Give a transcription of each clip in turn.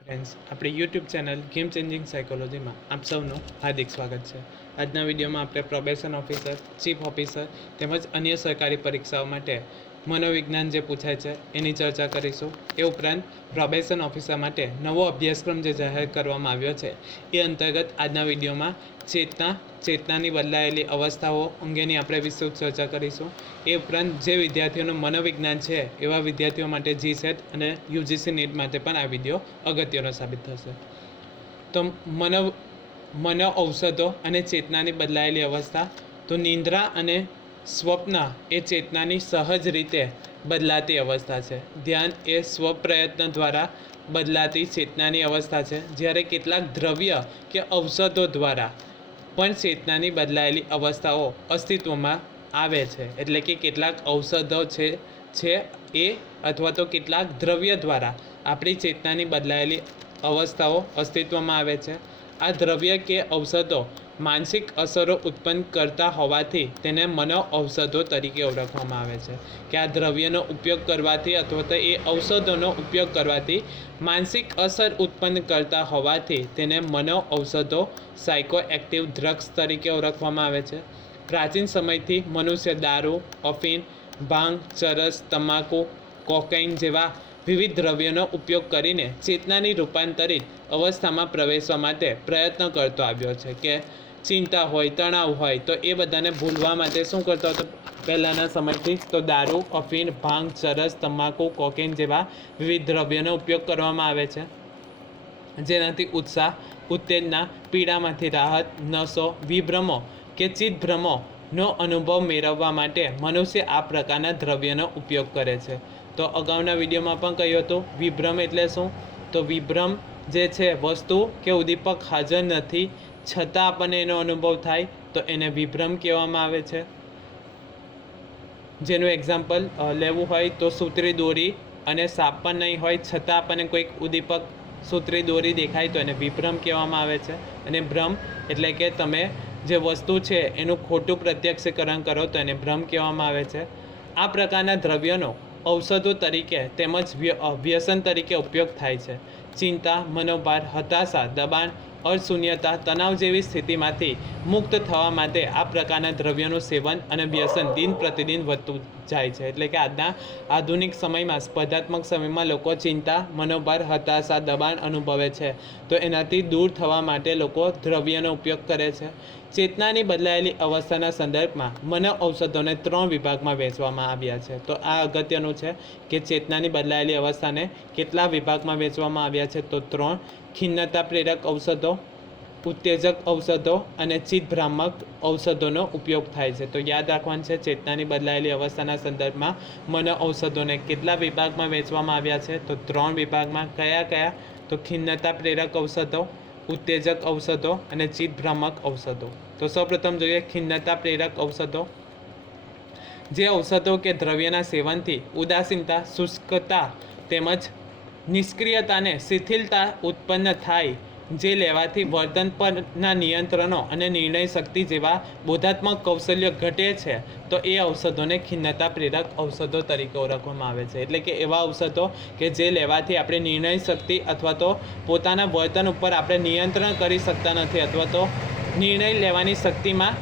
Friends આપણી YouTube channel game changing સાયકોલોજીમાં આપ સૌનું હાર્દિક સ્વાગત છે. આજના વિડીયોમાં આપણે પ્રોબેશન ઓફિસર ચીફ ઓફિસર તેમજ અન્ય સરકારી પરીક્ષાઓ માટે મનોવિજ્ઞાન જે પૂછાય છે, એની ચર્ચા કરીશું. એ ઉપરાંત પ્રોબેશન ઓફિસર માટે નવો અભ્યાસક્રમ જે જાહેર કરવામાં આવ્યો છે, એ અંતર્ગત આજના વિડીયોમાં ચેતના, ચેતનાની બદલાયેલી અવસ્થાઓ અંગેની આપણે વિસ્તૃત ચર્ચા કરીશું. એ ઉપરાંત જે વિદ્યાર્થીઓનું મનોવિજ્ઞાન છે, એવા વિદ્યાર્થીઓ માટે જી સેટ અને યુજીસી નીટ માટે પણ આ વીડિયો અગત્યનો સાબિત થશે. તો મનો મનો ઔષધો અને ચેતનાની બદલાયેલી અવસ્થા, તો નિંદ્રા અને સ્વપ્ન એ ચેતનાની સહજ રીતે બદલાતી અવસ્થા છે. ધ્યાન એ સ્વપ્રયત્ન દ્વારા બદલાતી ચેતનાની અવસ્થા છે. જ્યારે કેટલાક દ્રવ્ય કે ઔષધો દ્વારા પણ ચેતનાની બદલાયેલી અવસ્થાઓ અસ્તિત્વમાં આવે છે. એટલે કે કેટલાક ઔષધો છે છે એ અથવા તો કેટલાક દ્રવ્ય દ્વારા આપણી ચેતનાની બદલાયેલી અવસ્થાઓ અસ્તિત્વમાં આવે છે. આ દ્રવ્ય કે ઔષધો માનસિક અસરો ઉત્પન્ન કરતા હોવાથી તેને મનો ઔષધો તરીકે ઓળખવામાં આવે છે. કે આ દ્રવ્યનો ઉપયોગ કરવાથી અથવા તો એ ઔષધોનો ઉપયોગ કરવાથી માનસિક અસર ઉત્પન્ન કરતા હોવાથી તેને મનો ઔષધો સાયકો એક્ટિવ ડ્રગ્સ તરીકે ઓળખવામાં આવે છે. પ્રાચીન સમયથી મનુષ્ય દારૂ અફીન ભાંગ, ચરસ, તમાકુ કોકાઈન જેવા વિવિધ દ્રવ્યોનો ઉપયોગ કરીને ચેતનાની રૂપાંતરિત અવસ્થામાં પ્રવેશવા માટે પ્રયત્ન કરતો આવ્યો છે કે ચિંતા હોય, તણાવ હોય, તો એ બધાને ભૂલવા માટે શું કરતો હતો? પહેલાંના સમયથી તો દારૂ અફીણ ભાંગ ચરસ તમાકુ, કોકેન જેવા વિવિધ દ્રવ્યોનો ઉપયોગ કરવામાં આવે છે. જેનાથી ઉત્સાહ, ઉત્તેજના, પીડામાંથી રાહત નસો વિભ્રમો કે ચિત્તભ્રમોનો અનુભવ મેળવવા માટે મનુષ્ય આ પ્રકારના દ્રવ્યનો ઉપયોગ કરે છે. તો અગાઉના વિડીયોમાં પણ કહ્યું હતું, વિભ્રમ એટલે શું? તો વિભ્રમ જે છે વસ્તુ કે ઉદ્દીપક હાજર નથી, છતાં આપણને એનો અનુભવ થાય, તો એને વિભ્રમ કહેવામાં આવે છે. જેનું એક્ઝામ્પલ લેવું હોય તો સૂત્રી દોરી અને સાપ પણ નહીં હોય, છતાં આપણને કોઈક ઉદ્દીપક સૂત્રી દોરી દેખાય તો એને વિભ્રમ કહેવામાં આવે છે. અને ભ્રમ એટલે કે તમે જે વસ્તુ છે એનું ખોટું પ્રત્યક્ષીકરણ કરો તો એને ભ્રમ કહેવામાં આવે છે. આ પ્રકારના દ્રવ્યોનો ઔષધો તરીકે તેમજ વ્યસન તરીકે ઉપયોગ થાય છે. ચિંતા, મનોભાર, હતાશા, દબાણ, અશૂન્યતા, તણાવ જેવી સ્થિતિમાંથી મુક્ત થવા માટે આ પ્રકારના દ્રવ્યોનું સેવન અને વ્યસન દિન પ્રતિદિન વધતું જાય છે. એટલે કે આજના આધુનિક સમયમાં, સ્પર્ધાત્મક સમયમાં લોકો ચિંતા, મનોભાર, હતાશા, દબાણ અનુભવે છે. તો એનાથી દૂર થવા માટે લોકો દ્રવ્યનો ઉપયોગ કરે છે. ચેતનાની બદલાયેલી અવસ્થાના સંદર્ભમાં મનો ઔષધોને ત્રણ વિભાગમાં વહેંચવામાં આવ્યા છે. તો આ અગત્યનું છે કે ચેતનાની બદલાયેલી અવસ્થાને કેટલા વિભાગમાં વહેંચવામાં આવ્યા છે? તો ત્રણ, ખિન્નતા પ્રેરક ઔષધો, ઉત્તેજક ઔષધો અને ચિત્તભ્રામક ઔષધોનો ઉપયોગ થાય છે. તો યાદ રાખવાનું છે, ચેતનાની બદલાયેલી અવસ્થાના સંદર્ભમાં મનો ઔષધોને કેટલા વિભાગમાં વહેંચવામાં આવ્યા છે? તો ત્રણ વિભાગમાં કયા કયા? તો ખિન્નતા પ્રેરક ઔષધો ઉત્તેજક ઔષધો અને ચિત્તભ્રામક ઔષધો. તો સૌપ્રથમ જોઈએ ખિન્નતા પ્રેરક ઔષધો. જે ઔષધો કે દ્રવ્યના સેવનથી ઉદાસીનતા, શુષ્કતા તેમજ નિષ્ક્રિયતાને શિથિલતા ઉત્પન્ન થાય જે લેવાથી વર્તન પરના નિયંત્રણો અને નિર્ણય શક્તિ જેવા બોધાત્મક કૌશલ્ય ઘટે છે, તો એ ઔષધોને ખિન્નતા પ્રેરક ઔષધો તરીકે ઓળખવામાં આવે છે. એટલે કે એવા ઔષધો કે જે લેવાથી આપણે નિર્ણય શક્તિ અથવા તો પોતાના વર્તન ઉપર આપણે નિયંત્રણ કરી શકતા નથી અથવા તો નિર્ણય લેવાની શક્તિમાં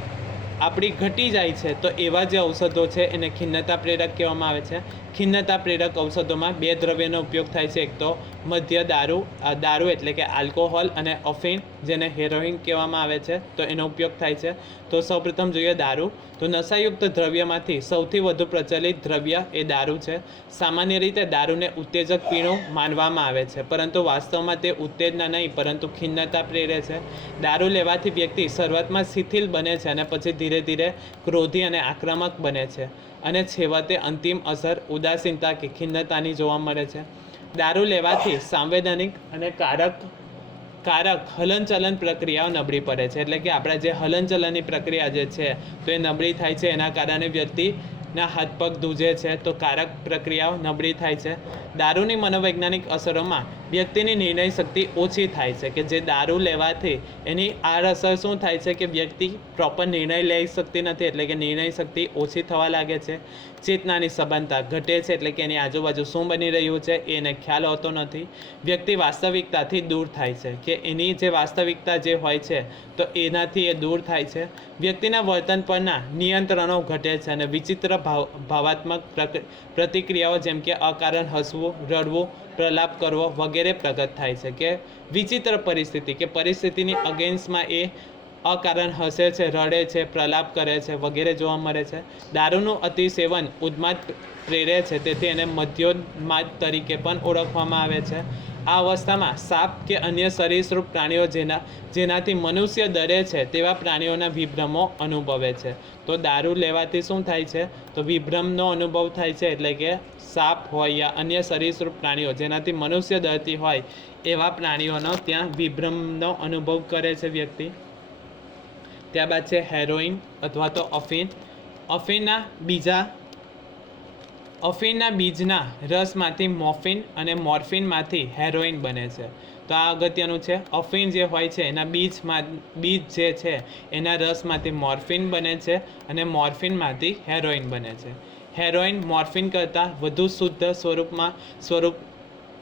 આપણી ઘટી જાય છે, તો એવા જે ઔષધો છે, એને ખિન્નતા પ્રેરક કહેવામાં આવે છે. ખિન્નતા પ્રેરક ઔષધોમાં બે દ્રવ્યનો ઉપયોગ થાય છે. એક તો મધ્ય દારૂ દારૂ એટલે કે આલ્કોહોલ અને અફીણ જેને હેરોઇન કહેવામાં આવે છે, તો એનો ઉપયોગ થાય છે. તો સૌપ્રથમ જોઈએ દારૂ. તો નશાયુક્ત દ્રવ્યમાંથી સૌથી વધુ પ્રચલિત દ્રવ્ય એ દારૂ છે. સામાન્ય રીતે દારૂને ઉત્તેજક પીણું માનવામાં આવે છે, પરંતુ વાસ્તવમાં તે ઉત્તેજના નહીં, પરંતુ ખિન્નતા પ્રેરે છે. દારૂ લેવાથી વ્યક્તિ શરૂઆતમાં શિથિલ બને છે અને પછી ધીરે ધીરે ક્રોધી અને આક્રમક બને છે અને છેવટે અંતિમ અસર ઉદાસીનતા કે ખિન્નતાની જોવા મળે છે. દારૂ લેવાથી સાંવેદનિક અને કારક કારક હલનચલન પ્રક્રિયાઓ નબળી પડે છે. એટલે કે આપણા જે હલનચલનની પ્રક્રિયા જે છે, તો એ નબળી થાય છે. એના કારણે વ્યક્તિના હાથ પગ દૂજે છે, તો કારક પ્રક્રિયાઓ નબળી થાય છે. દારૂની મનોવૈજ્ઞાનિક અસરોમાં વ્યક્તિની નિર્ણય શક્તિ ઓછી થાય છે કે જે દારૂ લેવાથી એની આડઅસર શું થાય છે કે વ્યક્તિ પ્રોપર નિર્ણય લઈ શકતી નથી એટલે કે નિર્ણય શક્તિ ઓછી થવા લાગે છે. ચેતનાની સભાનતા ઘટે છે એટલે કે એની આજુબાજુ શું બની રહ્યું છે એને ખ્યાલ હોતો નથી. વ્યક્તિ વાસ્તવિકતાથી દૂર થાય છે કે એની જે વાસ્તવિકતા જે હોય છે તો એનાથી એ દૂર થાય છે. વ્યક્તિના વર્તન પરના નિયંત્રણો ઘટે છે અને વિચિત્ર ભાવ, ભાવાત્મક પ્રતિક્રિયાઓ જેમ કે અકારણ હસવું, રડવું પ્રલાપ કરવો વગેરે પ્રગટ થાય છે કે વિચિત્ર પરિસ્થિતિ કે પરિસ્થિતિની અગેન્સ્ટમાં એ અકારણ હસે છે, રડે છે, પ્રલાપ કરે છે વગેરે જોવા મળે છે. દારૂનું અતિ સેવન ઉન્માદ પ્રેરે છે તેથી એને મધ્યોન્માદ તરીકે પણ ઓળખવામાં આવે છે. આ અવસ્થામાં સાપ કે અન્ય સરીસૃપ પ્રાણીઓ જેના, જેનાથી મનુષ્ય ડરે છે, તેવા પ્રાણીઓના વિભ્રમો અનુભવે છે. તો દારૂ લેવાથી શું થાય છે? તો વિભ્રમનો અનુભવ થાય છે એટલે કે સાપ હોય યા અન્ય સરીસૃપ પ્રાણીઓ જેનાથી મનુષ્ય ડરતી હોય, એવા પ્રાણીઓનો ત્યાં વિભ્રમનો અનુભવ કરે છે વ્યક્તિ. ત્યારબાદ છે હેરોઇન અથવા તો અફીન અફીનના બીજા અફીનના બીજના રસમાંથી મોર્ફિન અને મોર્ફિનમાંથી હેરોઇન બને છે. તો આ અગત્યનું છે. અફીણ જે હોય છે, એના બીજમાં, બીજ જે છે, એના રસમાંથી મોર્ફિન બને છે અને મોર્ફિનમાંથી હેરોઇન બને છે. હેરોઇન મોર્ફિન કરતાં વધુ શુદ્ધ સ્વરૂપમાં, સ્વરૂપ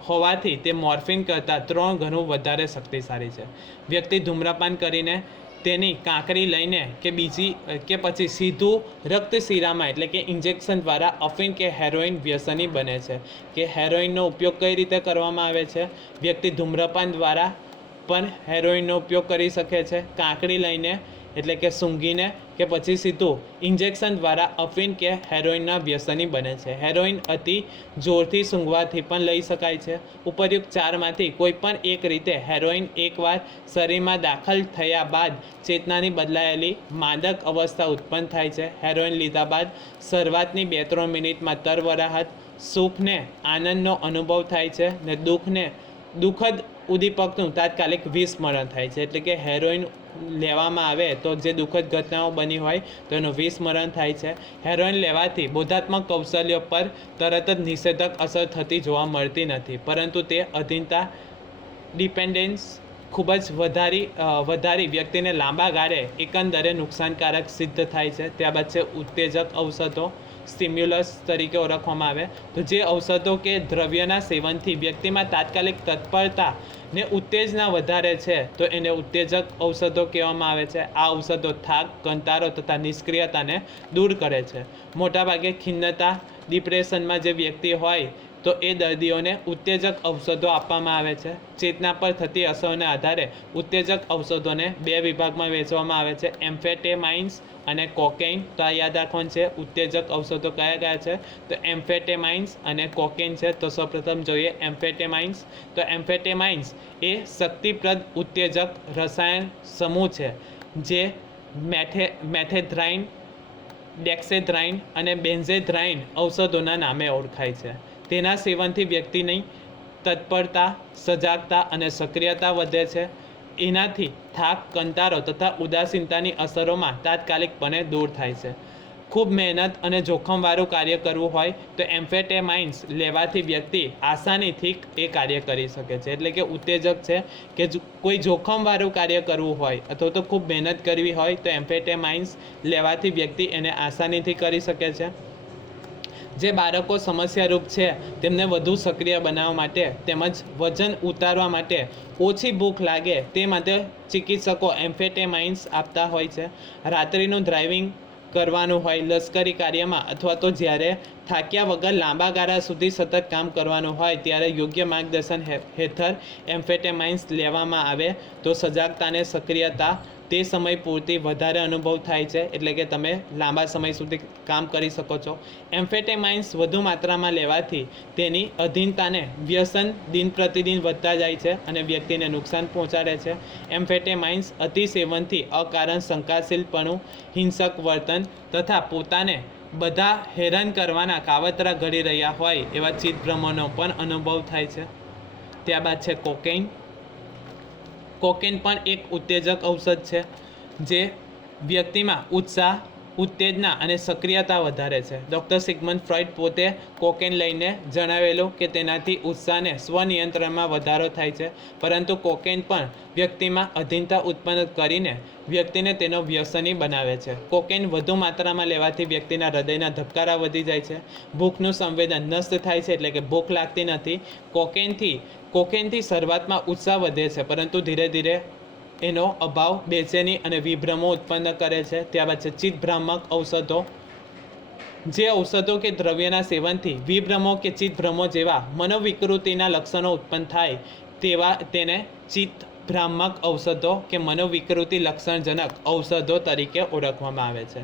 હોવાથી તે મોર્ફિન કરતાં ત્રણ ગણું વધારે શક્તિશાળી છે. વ્યક્તિ ધૂમ્રપાન કરીને તેની કાંકરી લઈને કે બીજી કે પછી સીધું રક્ત શિરામાં, એટલે કે ઇન્જેક્શન દ્વારા અફીન કે હેરોઇન વ્યસની બને છે. કે હેરોઇનનો ઉપયોગ કઈ રીતે કરવામાં આવે છે? વ્યક્તિ ધૂમ્રપાન દ્વારા પણ હેરોઇનનો ઉપયોગ કરી શકે છે. કાંકરી લઈને એટલે કે સૂંઘીને કે પછી સીધું ઇન્જેક્શન દ્વારા અફીન કે હેરોઇનના વ્યસની બને છે. હેરોઇન અતિ જોરથી સૂંઘવાથી પણ લઈ શકાય છે. ઉપરયુક્ત ચારમાંથી કોઈ પણ એક રીતે હેરોઇન એકવાર શરીરમાં દાખલ થયા બાદ ચેતનાની બદલાયેલી માદક અવસ્થા ઉત્પન્ન થાય છે. હેરોઇન લીધા બાદ શરૂઆતની બે ત્રણ મિનિટમાં તરવરાહત સુખને આનંદનો અનુભવ થાય છે ને દુઃખને દુઃખદ ઉદ્દીપકનું તાત્કાલિક વિસ્મરણ થાય છે. એટલે કે હેરોઇન લેવામાં આવે તો જે દુઃખદ ઘટનાઓ બની હોય તો એનું વિસ્મરણ થાય છે. હેરોઇન લેવાથી બોધાત્મક કૌશલ્યો પર તરત જ નિષેધક અસર થતી જોવા મળતી નથી. પરંતુ તે અધીનતા ડિપેન્ડન્સ ખૂબ જ વધારી વધારી વ્યક્તિને લાંબા ગાળે એકંદરે નુકસાનકારક સિદ્ધ થાય છે. ત્યારબાદ છે ઉત્તેજક ઔષધો સ્ટિમ્યુલસ તરીકે ઓળખવામાં આવે, તો જે ઔષધો કે દ્રવ્યના સેવનથી વ્યક્તિમાં તાત્કાલિક તત્પરતા ને ઉત્તેજના વધારે છે, તો એને ઉત્તેજક ઔષધો કહેવામાં આવે છે. આ ઔષધો થાક કંટારો તથા નિષ્ક્રિયતાને દૂર કરે છે. મોટાભાગે ખિન્નતા, ડિપ્રેશનમાં જે વ્યક્તિ હોય તો એ દર્દીઓને ઉત્તેજક ઔષધો આપવામાં આવે છે. ચેતના પર થતી અસરોના આધારે ઉત્તેજક ઔષધોને બે વિભાગમાં વહેંચવામાં આવે છે. એમ્ફેટેમાઇન્સ અને કોકેઇન. તો આ યાદ રાખવાનું છે, ઉત્તેજક ઔષધો કયા કયા છે? તો એમ્ફેટેમાઇન્સ અને કોકેઇન છે. તો સૌપ્રથમ જોઈએ એમ્ફેટેમાઇન્સ. તો એમ્ફેટેમાઇન્સ એ શક્તિપ્રદ ઉત્તેજક રસાયણ સમૂહ છે, જે મેથે મેથેધ્રાઇન ડેક્સેધ્રાઇન અને બેન્ઝેધ્રાઇન ઔષધોના નામે ઓળખાય છે. તેના સેવનથી વ્યક્તિની તત્પરતા, સજાગતા અને સક્રિયતા વધે છે. એનાથી થાક કંટારો તથા ઉદાસીનતાની અસરોમાં તાત્કાલિકપણે દૂર થાય છે. ખૂબ મહેનત અને જોખમવાળું કાર્ય કરવું હોય તો એમ્ફેટેમાઇન્સ લેવાથી વ્યક્તિ આસાનીથી એ કાર્ય કરી શકે છે. એટલે કે ઉત્તેજક છે કે કોઈ જોખમવાળું કાર્ય કરવું હોય અથવા તો ખૂબ મહેનત કરવી હોય તો એમ્ફેટેમાઇન્સ લેવાથી વ્યક્તિ એને આસાનીથી કરી શકે છે. જે બાળકો સમસ્યારૂપ છે, તેમને વધુ સક્રિય બનાવવા માટે તેમજ વજન ઉતારવા માટે ઓછી ભૂખ લાગે તે માટે ચિકિત્સકો એમ્ફેટેમાઇન્સ આપતા હોય છે. રાત્રિનું ડ્રાઇવિંગ કરવાનું હોય, લશ્કરી કાર્યમાં અથવા તો જ્યારે થાક્યા વગર લાંબા ગાળા સુધી સતત કામ કરવાનું હોય ત્યારે યોગ્ય માર્ગદર્શન હેઠળ એમ્ફેટેમાઇન્સ લેવામાં આવે તો સજાગતાને સક્રિયતા તે સમય પૂરતી વધારે અનુભવ થાય છે, એટલે કે તમે લાંબા સમય સુધી કામ કરી શકો છો. એમ્ફેટેમાઇન્સ વધુ માત્રામાં લેવાથી તેની અધીનતાને વ્યસન દિન પ્રતિદિન વધતા જાય છે અને વ્યક્તિને નુકસાન પહોંચાડે છે. એમ્ફેટેમાઇન્સ અતિસેવનથી અકારણ શંકાશીલપણું, હિંસક વર્તન તથા પોતાને બધા હેરાન કરવાના કાવતરા ઘડી રહ્યા હોય એવા ચિત્તભ્રમોનો પણ અનુભવ થાય છે. ત્યારબાદ છે કોકેઇન. કોકેન પણ એક ઉત્તેજક ઔષધ છે જે વ્યક્તિમાં ઉત્સાહ ઉત્તેજના અને સક્રિયતા વધારે છે. ડૉક્ટર સિગમન ફ્રોઇડ પોતે કોકેન લઈને જણાવેલું કે તેનાથી ઉત્સાહને સ્વનિયંત્રણમાં વધારો થાય છે, પરંતુ કોકેન પણ વ્યક્તિમાં અધીનતા ઉત્પન્ન કરીને વ્યક્તિને તેનો વ્યસની બનાવે છે. કોકેન વધુ માત્રામાં લેવાથી વ્યક્તિના હૃદયના ધબકારા વધી જાય છે. ભૂખનું સંવેદન નષ્ટ થાય છે એટલે કે ભૂખ લાગતી નથી. કોકેનથી કોકેનથી શરૂઆતમાં ઉત્સાહ વધે છે, પરંતુ ધીરે ધીરે એનો અભાવ બેચેની અને વિભ્રમો ઉત્પન્ન કરે છે. ત્યારબાદ છે ચિત્તભ્રામક ઔષધો. જે ઔષધો કે દ્રવ્યના સેવનથી વિભ્રમો કે ચિત્તભ્રમો જેવા મનોવિકૃતિના લક્ષણો ઉત્પન્ન થાય તેવા તેને ચિત્ત ભ્રામક ઔષધો કે મનોવિકૃતિ લક્ષણજનક ઔષધો તરીકે ઓળખવામાં આવે છે.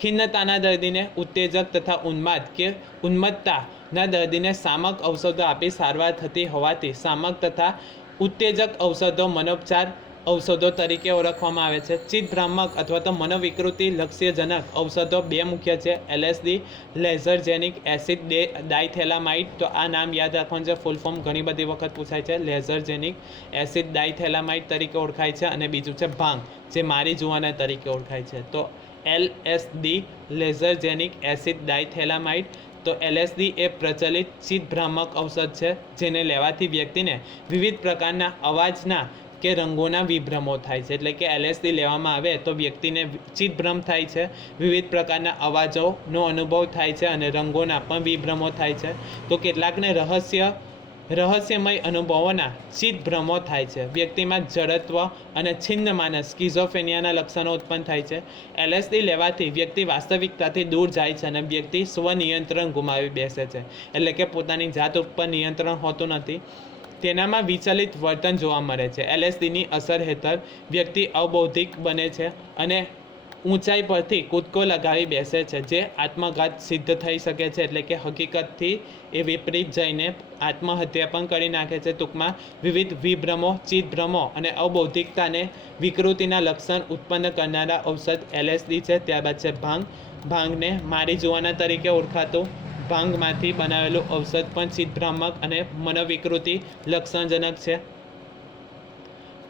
ખિન્નતાના દર્દીને ઉત્તેજક તથા ઉન્માદ કે ઉન્મત્તાના દર્દીને સામક ઔષધો આપી સારવાર થતી હોવાથી સામક તથા ઉત્તેજક ઔષધો મનોપચાર ઔષધો તરીકે ઓળખવામાં આવે છે. ચિત્તભ્રામક અથવા તો મનોવિકૃતિ લક્ષ્યજનક ઔષધો બે મુખ્ય છે. એલએસડી, લેઝરજેનિક એસિડ ડે ડાયથેલામાઇટ તો આ નામ યાદ રાખવાનું છે. ફૂલ ફોર્મ ઘણી બધી વખત પૂછાય છે. લેઝરજેનિક એસિડ ડાયથેલામાઇટ તરીકે ઓળખાય છે અને બીજું છે ભાંગ, જે મારી જુવાના તરીકે ઓળખાય છે. તો એલએસડી, લેઝરજેનિક એસિડ ડાયથેલામાઇટ તો એલએસડી એ પ્રચલિત ચિત્તભ્રામક ઔષધ છે, જેને લેવાથી વ્યક્તિને વિવિધ પ્રકારના અવાજના કે રંગોના વિભ્રમો થાય છે. એટલે કે એલએસડી લેવામાં આવે તો વ્યક્તિને ચિત્તભ્રમ થાય છે. વિવિધ પ્રકારના અવાજોનો અનુભવ થાય છે અને રંગોના પણ વિભ્રમો થાય છે. તો કેટલાકને રહસ્ય, રહસ્યમય અનુભવોના ચિત્તભ્રમો થાય છે. વ્યક્તિમાં જડત્વ અને છિન્ન માનસ સ્કિઝોફેનિયાના લક્ષણો ઉત્પન્ન થાય છે. એલએસડી લેવાથી વ્યક્તિ વાસ્તવિકતાથી દૂર જાય છે અને વ્યક્તિ સ્વનિયંત્રણ ગુમાવી બેસે છે. એટલે કે પોતાની જાત ઉપર નિયંત્રણ હોતું નથી. તેનામાં વિચલિત વર્તન જોવા મળે છે. એલએસડીની અસર હેઠળ વ્યક્તિ અબૌદ્ધિક બને છે અને ઊંચાઈ પરથી કૂદકો લગાવી બેસે છે, જે આત્મઘાત સિદ્ધ થઈ શકે છે. એટલે કે હકીકતથી એ વિપરીત જઈને આત્મહત્યા પણ કરી નાખે છે. ટૂંકમાં વિવિધ વિભ્રમો ચિત્તભ્રમો અને અબૌદ્ધિકતાને વિકૃતિના લક્ષણ ઉત્પન્ન કરનારા ઔષધ એલએસડી છે. ત્યારબાદ છે ભાંગ. ભાંગને મારી જુવાના તરીકે ઓળખાતું ભાંગમાંથી બનાવેલું ઔષધ પણ ચિત્તભ્રામક અને મનોવિકૃતિ લક્ષણજનક છે.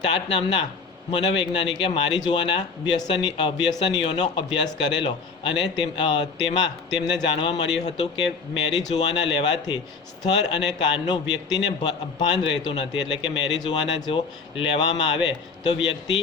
ટાટ નામના મનોવૈજ્ઞાનિકે મારી જોવાના વ્યસની વ્યસનીઓનો અભ્યાસ કરેલો અને તેમ તેમાં તેમને જાણવા મળ્યું હતું કે મેરી જુવાના લેવાથી સ્થળ અને કાનનું વ્યક્તિને ભાન રહેતું નથી. એટલે કે મેરી જુવાના જો લેવામાં આવે તો વ્યક્તિ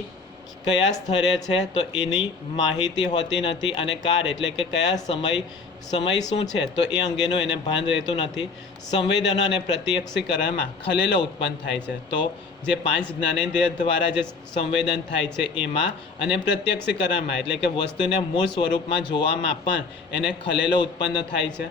કયા સ્તરે છે તો એની માહિતી હોતી નથી અને કાર એટલે કે કયા સમય સમય શું છે તો એ અંગેનું એને ભાન રહેતું નથી. સંવેદનો અને પ્રત્યક્ષીકરણમાં ખલેલો ઉત્પન્ન થાય છે. તો જે પાંચ જ્ઞાનેન્દ્રિય દ્વારા જે સંવેદન થાય છે એમાં અને પ્રત્યક્ષીકરણમાં એટલે કે વસ્તુને મૂળ સ્વરૂપમાં જોવામાં પણ એને ખલેલો ઉત્પન્ન થાય છે.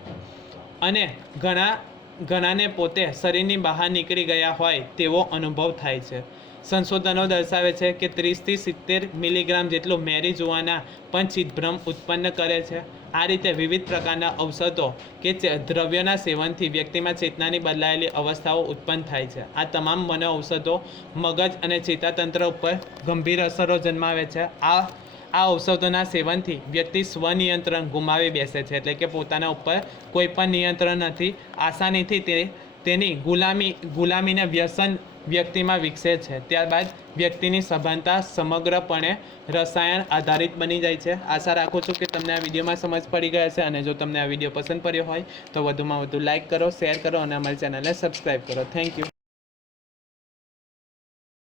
અને ઘણા, ઘણાને પોતે શરીરની બહાર નીકળી ગયા હોય તેવો અનુભવ થાય છે. સંશોધનો દર્શાવે છે કે ત્રીસથી સિત્તેર મિલીગ્રામ જેટલું મેરી જોવાના પણ ચિતભ્રમ ઉત્પન્ન કરે છે. આ રીતે વિવિધ પ્રકારના ઔષધો કે દ્રવ્યના સેવનથી વ્યક્તિમાં ચેતનાની બદલાયેલી અવસ્થાઓ ઉત્પન્ન થાય છે. આ તમામ મનો ઔષધો મગજ અને ચેતાતંત્ર ઉપર ગંભીર અસરો જન્માવે છે. આ આ ઔષધોના સેવનથી વ્યક્તિ સ્વનિયંત્રણ ગુમાવી બેસે છે એટલે કે પોતાના ઉપર કોઈ પણ નિયંત્રણ નથી. આસાનીથી તે, તેની ગુલામી, ગુલામીને વ્યસન વ્યક્તિમાં વિકસે છે. ત્યારબાદ વ્યક્તિની સભાનતા સમગ્રપણે રસાયણ આધારિત બની જાય છે. આશા રાખું છું કે તમને આ વિડીયોમાં સમજ પડી ગયા છે અને જો તમને આ વીડિયો પસંદ પડ્યો હોય તો વધુમાં વધુ લાઇક કરો, શેર કરો અને અમારી ચેનલને સબસ્ક્રાઈબ કરો. Thank you.